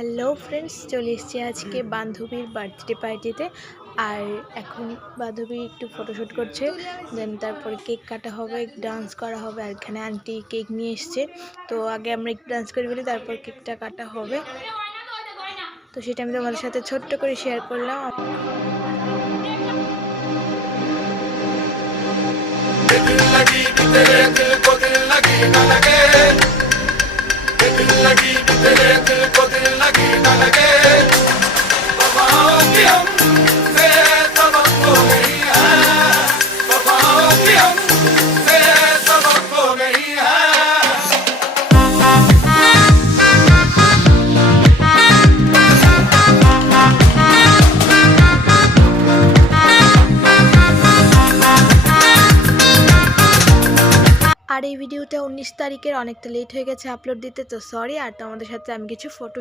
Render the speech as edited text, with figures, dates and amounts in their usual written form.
Hello friends, চলে এসেছি আজকে বান্ধবীর বার্থডে পার্টিতে। আর এখন বান্ধবী একটু ফটোশ্যুট করছে, দেন তারপরে কেক কাটা হবে, ডান্স করা হবে। আর এখানে আন্টি কেক নিয়ে এসছে, তো আগে আমরা একটু ডান্স করে বলি, তারপর কেকটা কাটা হবে। তো সেটা আমি তোমাদের সাথে ছোট্ট করে শেয়ার করলাম। আর এই ভিডিওটা 19 তারিখের, অনেকটা লেট হয়ে গেছে আপলোড দিতে, তো সরি। আর তোমাদের সাথে আমি কিছু ফটো